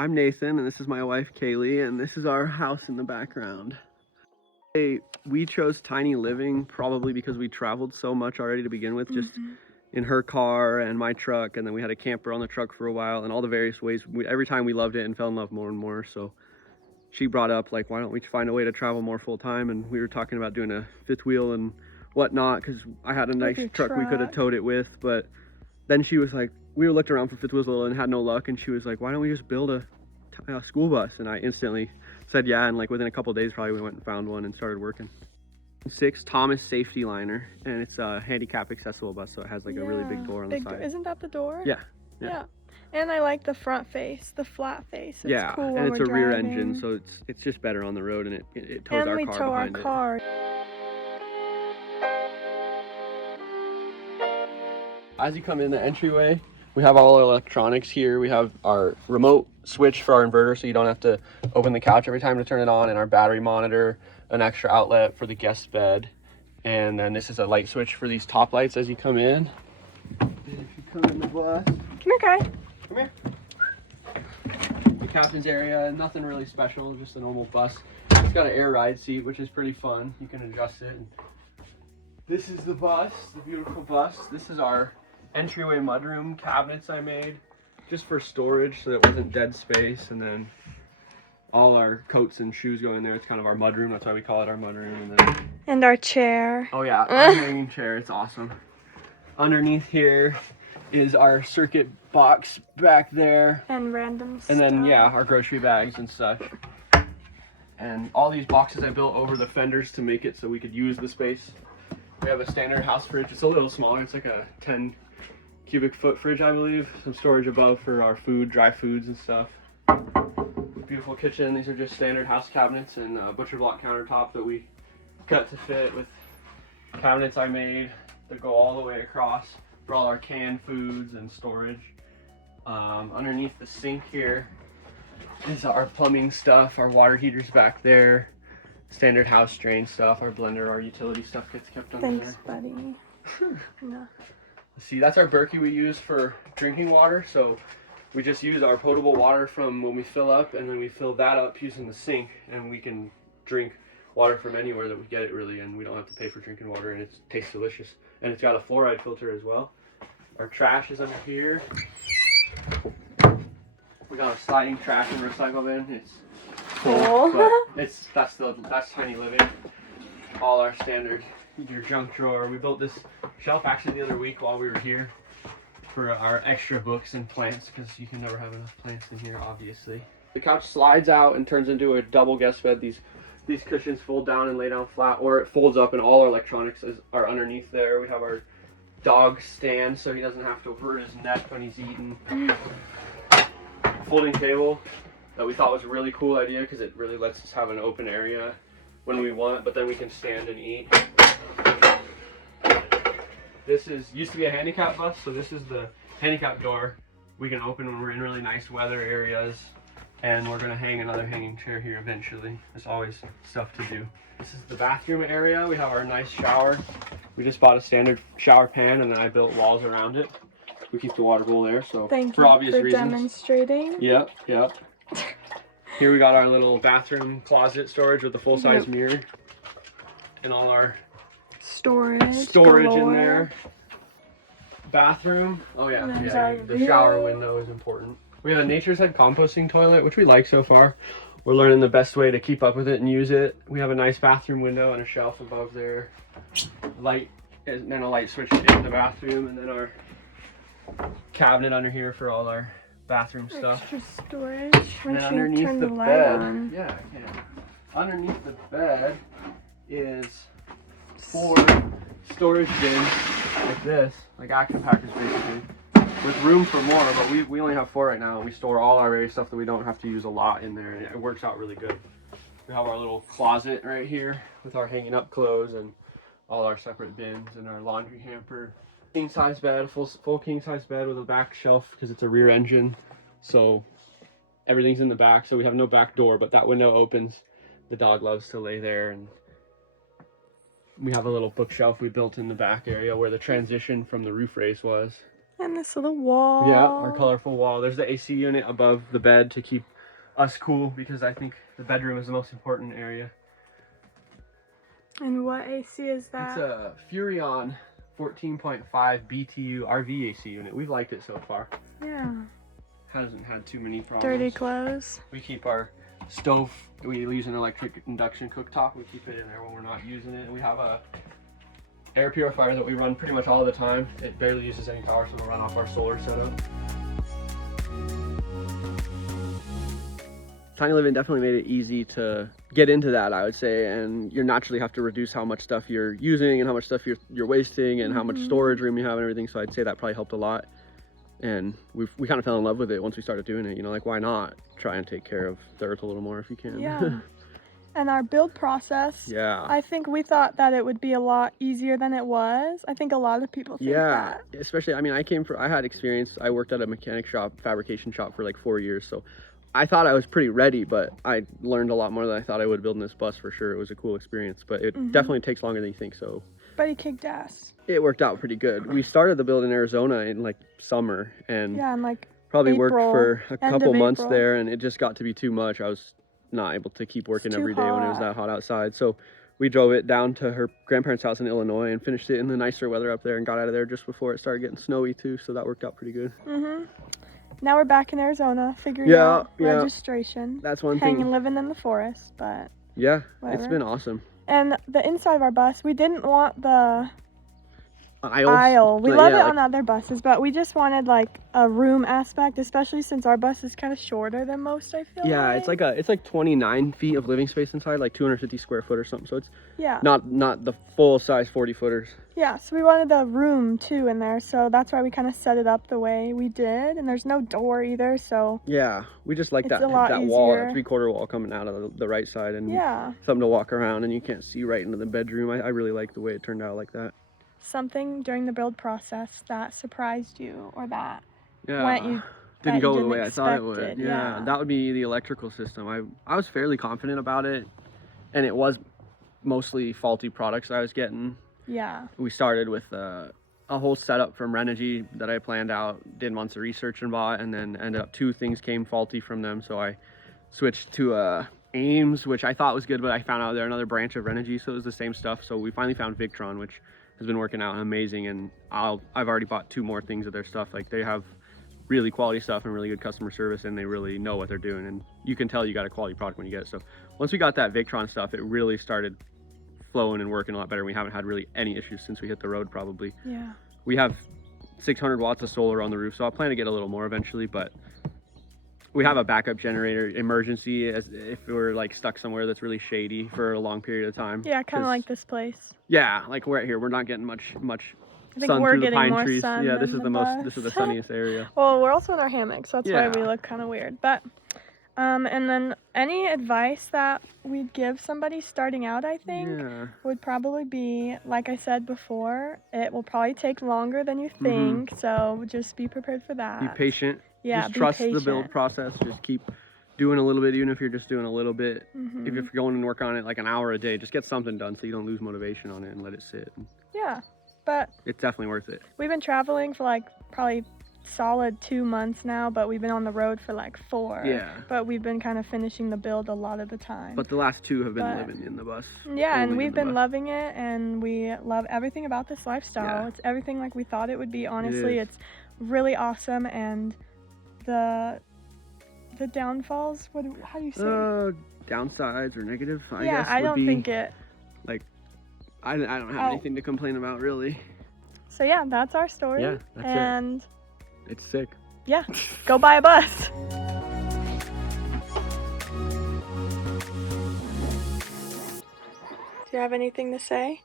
I'm Nathan, and this is my wife, Kaylee, and this is our house in the background. Hey, we chose tiny living probably because we traveled so much already to begin with, just in her car and my truck, and then we had a camper on the truck for a while, and all the various ways. Every time we loved it and fell in love more and more, so she brought up, like, why don't we find a way to travel more full-time, and we were talking about doing a fifth wheel and whatnot, because I had a nice truck we could have towed it with, but then she was like, we looked around for fifth wheels a little and had no luck, and she was like, why don't we just build a school bus? And I instantly said yeah, and like within a couple days probably we went and found one and started working. 6 Thomas safety liner, and it's a handicap accessible bus, so it has like a really big door on the side. Isn't that the door? Yeah. And I like the front face, the flat face. It's cool and it's a rear driving. engine, so it's just better on the road, and it tows and our we car tow behind our car. it. As you come in the entryway, we have all our electronics here. We have our remote switch for our inverter, so you don't have to open the couch every time to turn it on, and our battery monitor, an extra outlet for the guest bed, and then this is a light switch for these top lights as you come in. And if you come in the bus, Come here, Kai. come here. The captain's area, nothing really special, just a normal bus. It's got an air ride seat, which is pretty fun. You can adjust it. This is the bus, the beautiful bus. This is our entryway mudroom cabinets I made just for storage, so that wasn't dead space, and then all our coats and shoes go in there. It's kind of our mudroom, that's why we call it our mudroom. And our chair. Oh yeah, our hanging chair, it's awesome. Underneath here is our circuit box back there. And random stuff. And then yeah, our grocery bags and such. And all these boxes I built over the fenders to make it so we could use the space. We have a standard house fridge. It's a little smaller. It's like a 10 cubic foot fridge, I believe. Some storage above for our food, dry foods and stuff. Beautiful kitchen. These are just standard house cabinets and butcher block countertop that we cut to fit with cabinets I made that go all the way across for all our canned foods and storage. Underneath the sink here is our plumbing stuff, our water heaters back there, standard house drain stuff, our blender, our utility stuff gets kept under there. Thanks, buddy. No. See, that's our Berkey we use for drinking water, so we just use our potable water from when we fill up, and then we fill that up using the sink, and we can drink water from anywhere that we get it, really, and we don't have to pay for drinking water, and it tastes delicious. And it's got a fluoride filter as well. Our trash is under here. We got a sliding trash and recycle bin. It's full, but that's tiny living. All our standard, your junk drawer. We built this shelf actually the other week while we were here for our extra books and plants, because you can never have enough plants in here, obviously. The couch slides out and turns into a double guest bed. These cushions fold down and lay down flat, or it folds up and all our electronics are underneath there. We have our dog stand so he doesn't have to hurt his neck when he's eating. Folding table that we thought was a really cool idea because it really lets us have an open area when we want, but then we can stand and eat. This used to be a handicap bus, so this is the handicap door we can open when we're in really nice weather areas, and we're going to hang another hanging chair here eventually. There's always stuff to do. This is the bathroom area. We have our nice shower. We just bought a standard shower pan, and then I built walls around it. We keep the water bowl there, so for obvious reasons. Demonstrating. Yep. Here we got our little bathroom closet storage with a full-size mirror, and all our storage in there. Bathroom. Oh yeah, the shower window is important. We have a Nature's Head composting toilet, which we like so far. We're learning the best way to keep up with it and use it. We have a nice bathroom window and a shelf above there. Light, and then a light switch in the bathroom, and then our cabinet under here for all our bathroom stuff. Extra storage. And then underneath the bed, underneath the bed is 4 storage bins like this, like action packers basically, with room for more, but we only have 4 right now. We store all our various stuff that we don't have to use a lot in there, and it works out really good. We have our little closet right here with our hanging up clothes and all our separate bins, and our laundry hamper. King size bed, full king size bed with a back shelf because it's a rear engine, so everything's in the back, so we have no back door, but that window opens. The dog loves to lay there, and we have a little bookshelf we built in the back area where the transition from the roof raise was. And this little wall. Yeah, our colorful wall. There's the AC unit above the bed to keep us cool, because I think the bedroom is the most important area. And what AC is that? It's a Furrion 14.5 BTU RV AC unit. We've liked it so far. Yeah. Hasn't had too many problems. Dirty clothes. We keep our stove, we use an electric induction cooktop. We keep it in there when we're not using it. And we have a air purifier that we run pretty much all the time. It barely uses any power, so we'll run off our solar setup. Tiny living definitely made it easy to get into that, I would say, and you naturally have to reduce how much stuff you're using and how much stuff you're wasting and how much storage room you have and everything. So I'd say that probably helped a lot. And we kind of fell in love with it once we started doing it. You know, like, why not try and take care of the earth a little more if you can? Yeah. And our build process, Yeah. I think we thought that it would be a lot easier than it was. I think a lot of people think that. Especially, I mean, I had experience. I worked at a mechanic shop, fabrication shop for like 4 years. So I thought I was pretty ready, but I learned a lot more than I thought I would building this bus for sure. It was a cool experience, but it definitely takes longer than you think. So. But he kicked ass. It worked out pretty good. We started the build in Arizona in like summer, and in like probably April, worked for a couple months April. there, and it just got to be too much. I was not able to keep working every day when it was that hot outside. So we drove it down to her grandparents' house in Illinois and finished it in the nicer weather up there, and got out of there just before it started getting snowy too. So that worked out pretty good. Now we're back in Arizona, figuring out registration. That's one hanging, thing. living in the forest, but yeah, whatever. It's been awesome. And the inside of our bus, we didn't want the aisles. aisle. We love it like, on other buses, but we just wanted like a room aspect, especially since our bus is kind of shorter than most, I feel like. It's like 29 feet of living space inside, like 250 square foot or something. So it's yeah, not the full size 40 footers. Yeah, so we wanted the room too in there, so that's why we kind of set it up the way we did. And there's no door either, so yeah, we just like that easier. wall, that 3/4 wall coming out of the right side, and something to walk around, and you can't see right into the bedroom. I really like the way it turned out like that. Something during the build process that surprised you, or that didn't go the way I thought it would. expected, Yeah, that would be the electrical system. I was fairly confident about it, and it was mostly faulty products I was getting. Yeah. We started with a whole setup from Renogy that I planned out, did months of research and bought, and then ended up 2 things came faulty from them. So I switched to Ames, which I thought was good, but I found out they're another branch of Renogy, so it was the same stuff. So we finally found Victron, which has been working out amazing, and I've already bought 2 more things of their stuff. Like, they have really quality stuff and really good customer service, and they really know what they're doing, and you can tell you got a quality product when you get it. So once we got that Victron stuff, it really started flowing and working a lot better. We haven't had really any issues since we hit the road. Probably we have 600 watts of solar on the roof, so I'll plan to get a little more eventually, but we have a backup generator emergency as if we're like stuck somewhere that's really shady for a long period of time. Yeah, kind of like this place. Yeah, like we're out here, we're not getting much I think sun we're through the getting pine more trees. sun Yeah, than this is the the sunniest area. Well, we're also in our hammocks, so that's why we look kind of weird. But and then any advice that we'd give somebody starting out, I think, would probably be, like I said before, it will probably take longer than you think, so just be prepared for that. Be patient. Yeah, just trust the build process. Just keep doing a little bit, even if you're just doing a little bit. If you're going and work on it like an hour a day, just get something done so you don't lose motivation on it and let it sit. Yeah, but it's definitely worth it. We've been traveling for like probably solid 2 months now, but we've been on the road for like 4. Yeah. But we've been kind of finishing the build a lot of the time. But the last 2 have been living in the bus. Yeah, and we've been loving it, and we love everything about this lifestyle. Yeah. It's everything like we thought it would be, honestly. It's really awesome, and the downfalls, how do you say? Downsides or negative, I guess. Yeah, I don't think it. Like, I don't have anything to complain about, really. So yeah, that's our story. Yeah, that's and it's sick. Yeah, go buy a bus. Do you have anything to say?